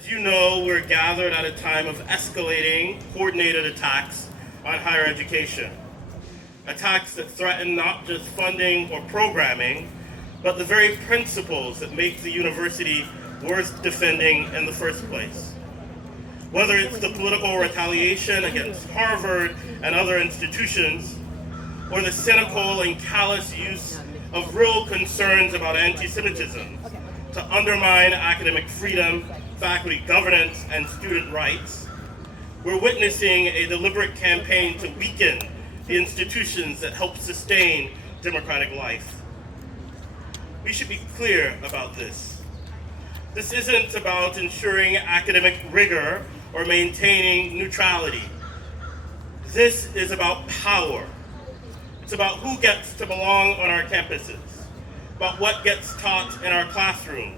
As you know, we're gathered at a time of escalating, coordinated attacks on higher education. Attacks that threaten not just funding or programming, but the very principles that make the university worth defending in the first place. Whether it's the political retaliation against Harvard and other institutions, or the cynical and callous use of real concerns about anti-Semitism to undermine academic freedom, faculty governance, and student rights, we're witnessing a deliberate campaign to weaken the institutions that help sustain democratic life. We should be clear about this. This isn't about ensuring academic rigor or maintaining neutrality. This is about power. It's about who gets to belong on our campuses, about what gets taught in our classrooms,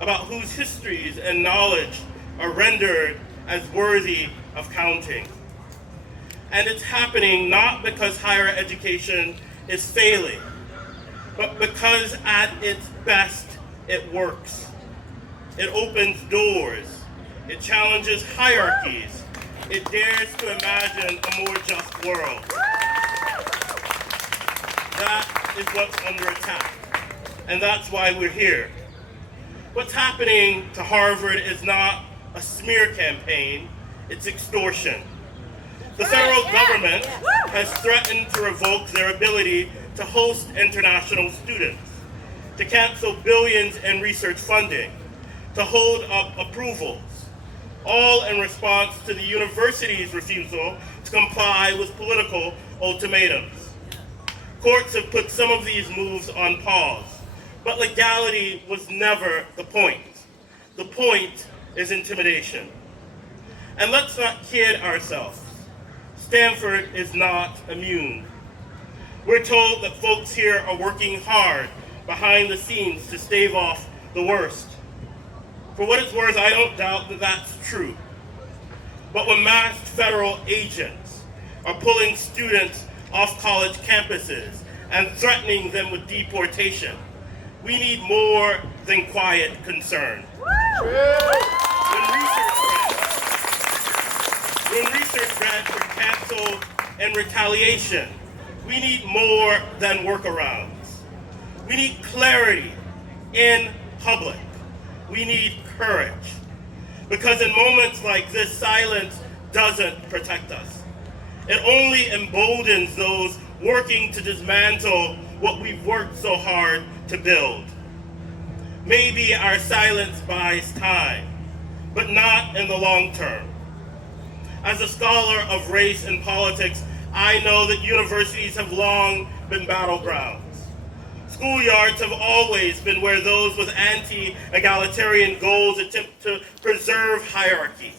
about whose histories and knowledge are rendered as worthy of counting. And it's happening not because higher education is failing, but because at its best, it works. It opens doors. It challenges hierarchies. It dares to imagine a more just world. That is what's under attack. And that's why we're here. What's happening to Harvard is not a smear campaign, it's extortion. The federal government has threatened to revoke their ability to host international students, to cancel billions in research funding, to hold up approvals, all in response to the university's refusal to comply with political ultimatums. Courts have put some of these moves on pause, but legality was never the point. The point is intimidation. And let's not kid ourselves. Stanford is not immune. We're told that folks here are working hard behind the scenes to stave off the worst. For what it's worth, I don't doubt that that's true. But when masked federal agents are pulling students off college campuses and threatening them with deportation, we need more than quiet concern. When research grants are canceled in retaliation, we need more than workarounds. We need clarity in public. We need courage. Because in moments like this, silence doesn't protect us. It only emboldens those working to dismantle what we've worked so hard to build. Maybe our silence buys time, but not in the long term. As a scholar of race and politics, I know that universities have long been battlegrounds. Schoolyards have always been where those with anti-egalitarian goals attempt to preserve hierarchy,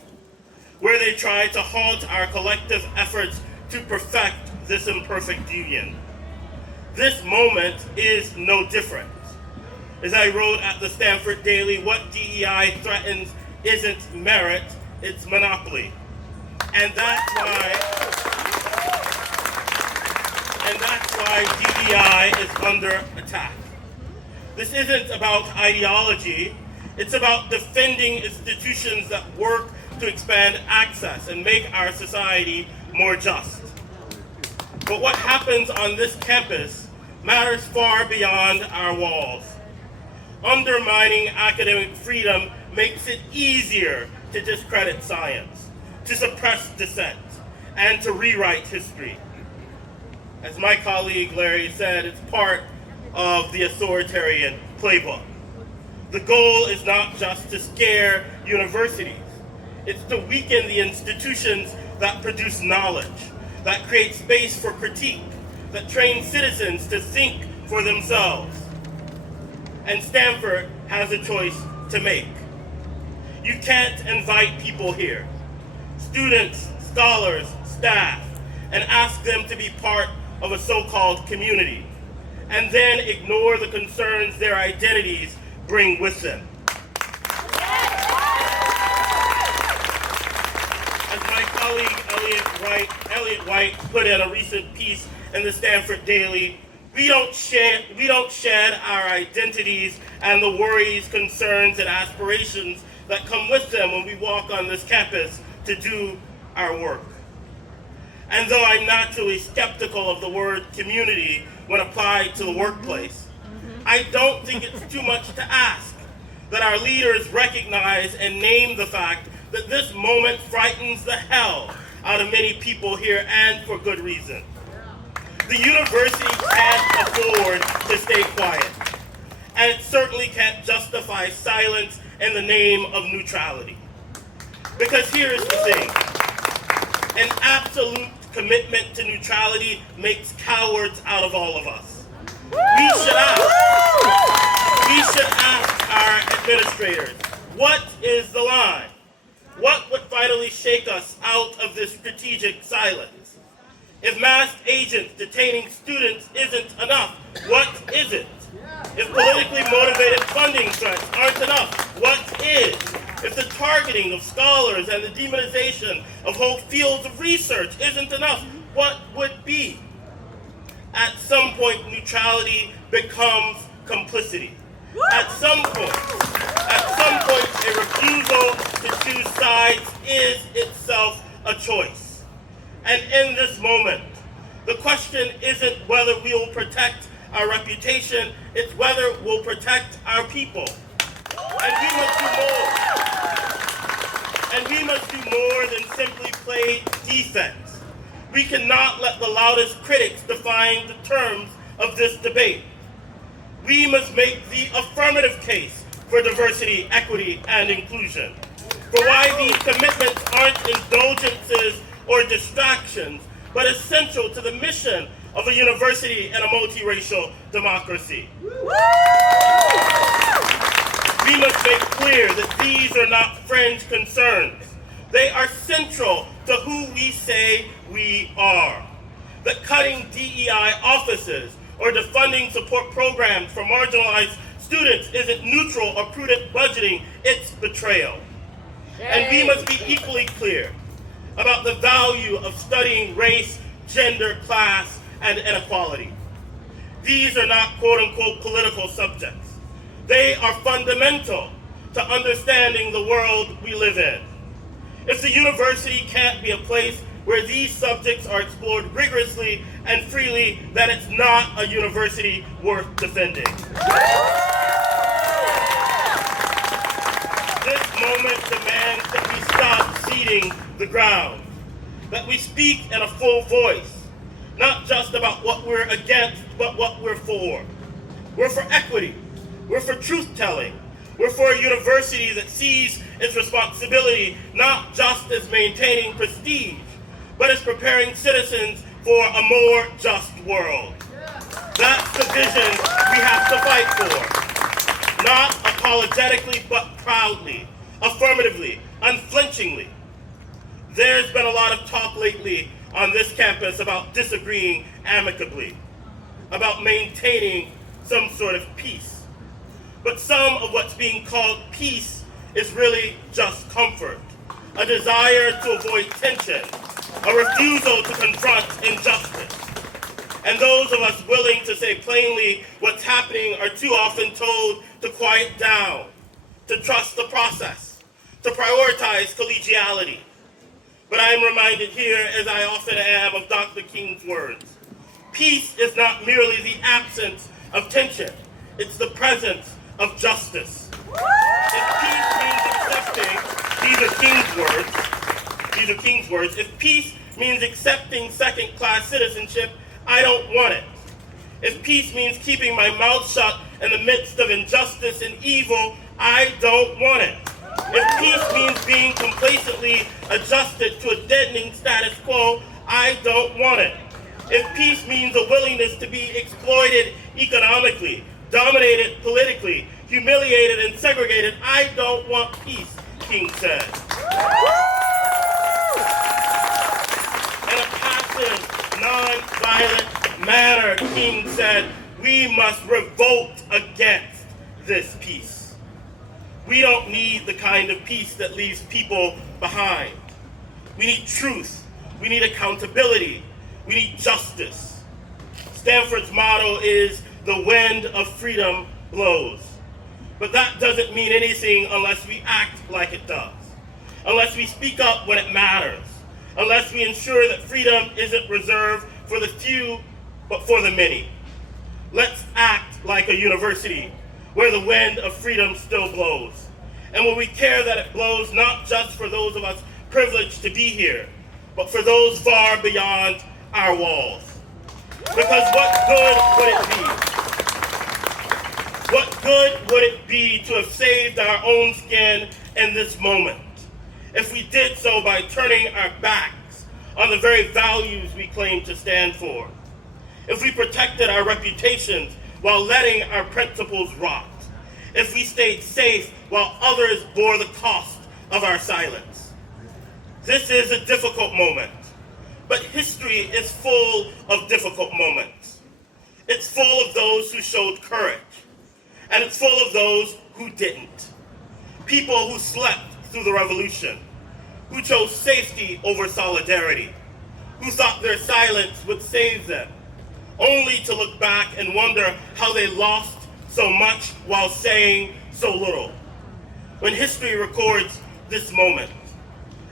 where they try to halt our collective efforts to perfect this imperfect union. This moment is no different. As I wrote at the Stanford Daily, what DEI threatens isn't merit, it's monopoly. And that's why DEI is under attack. This isn't about ideology, it's about defending institutions that work to expand access and make our society more just. But what happens on this campus matters far beyond our walls. Undermining academic freedom makes it easier to discredit science, to suppress dissent, and to rewrite history. As my colleague Larry said, it's part of the authoritarian playbook. The goal is not just to scare universities, it's to weaken the institutions that produce knowledge, that create space for critique, that train citizens to think for themselves. And Stanford has a choice to make. You can't invite people here, students, scholars, staff, and ask them to be part of a so-called community, and then ignore the concerns their identities bring with them. As my colleague Elliot White put in a recent piece in the Stanford Daily, we don't shed our identities and the worries, concerns, and aspirations that come with them when we walk on this campus to do our work. And though I'm naturally skeptical of the word community when applied to the workplace, I don't think it's too much to ask that our leaders recognize and name the fact that this moment frightens the hell out of many people here, and for good reason. The university can't afford to stay quiet, and it certainly can't justify silence in the name of neutrality. Because here's the thing, an absolute commitment to neutrality makes cowards out of all of us. We should ask our administrators, what is the line? What would finally shake us out of this strategic silence? If masked agents detaining students isn't enough, what is it? If politically motivated funding threats aren't enough, what is? If the targeting of scholars and the demonization of whole fields of research isn't enough, what would be? At some point, neutrality becomes complicity. At some point, a refusal to choose sides is itself a choice. And in this moment, the question isn't whether we will protect our reputation, it's whether we'll protect our people. And we must do more. And we must do more than simply play defense. We cannot let the loudest critics define the terms of this debate. We must make the affirmative case for diversity, equity, and inclusion, for why these commitments aren't indulgences or distractions, but essential to the mission of a university and a multiracial democracy. We must make clear that these are not fringe concerns. They are central to who we say we are. That cutting DEI offices or defunding support programs for marginalized students isn't neutral or prudent budgeting, it's betrayal. And we must be equally clear about the value of studying race, gender, class, and inequality. These are not quote-unquote political subjects. They are fundamental to understanding the world we live in. If the university can't be a place where these subjects are explored rigorously and freely, then it's not a university worth defending. This moment demands that we stop ceding the ground, that we speak in a full voice, not just about what we're against, but what we're for. We're for equity. We're for truth-telling. We're for a university that sees its responsibility not just as maintaining prestige, but as preparing citizens for a more just world. That's the vision we have to fight for. Not apologetically, but proudly, affirmatively, unflinchingly. There's been a lot of talk lately on this campus about disagreeing amicably, about maintaining some sort of peace. But some of what's being called peace is really just comfort, a desire to avoid tension, a refusal to confront injustice. And those of us willing to say plainly what's happening are too often told to quiet down, to trust the process, to prioritize collegiality. But I am reminded here, as I often am, of Dr. King's words. Peace is not merely the absence of tension, it's the presence of justice. If peace means accepting, these are King's words, if peace means accepting second-class citizenship, I don't want it. If peace means keeping my mouth shut in the midst of injustice and evil, I don't want it. If peace means being complacently adjusted to a deadening status quo, I don't want it. If peace means a willingness to be exploited economically, dominated politically, humiliated and segregated, I don't want peace, King said. In a passive, non-violent manner, King said, we must revolt against this peace. We don't need the kind of peace that leaves people behind. We need truth. We need accountability. We need justice. Stanford's motto is, the wind of freedom blows. But that doesn't mean anything unless we act like it does, unless we speak up when it matters, unless we ensure that freedom isn't reserved for the few, but for the many. Let's act like a university where the wind of freedom still blows, and where we care that it blows not just for those of us privileged to be here, but for those far beyond our walls. Because what good would it be? What good would it be to have saved our own skin in this moment if we did so by turning our backs on the very values we claim to stand for? If we protected our reputations while letting our principles rot? If we stayed safe while others bore the cost of our silence? This is a difficult moment, but history is full of difficult moments. It's full of those who showed courage, and it's full of those who didn't. People who slept through the revolution, who chose safety over solidarity, who thought their silence would save them, only to look back and wonder how they lost so much while saying so little. When history records this moment,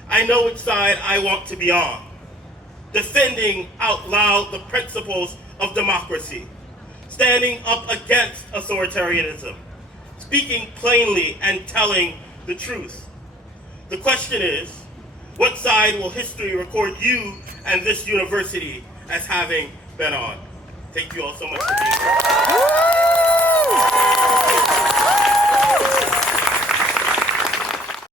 I know which side I want to be on, defending out loud the principles of democracy, standing up against authoritarianism, speaking plainly and telling the truth. The question is, what side will history record you and this university as having been on? Thank you all so much for being here.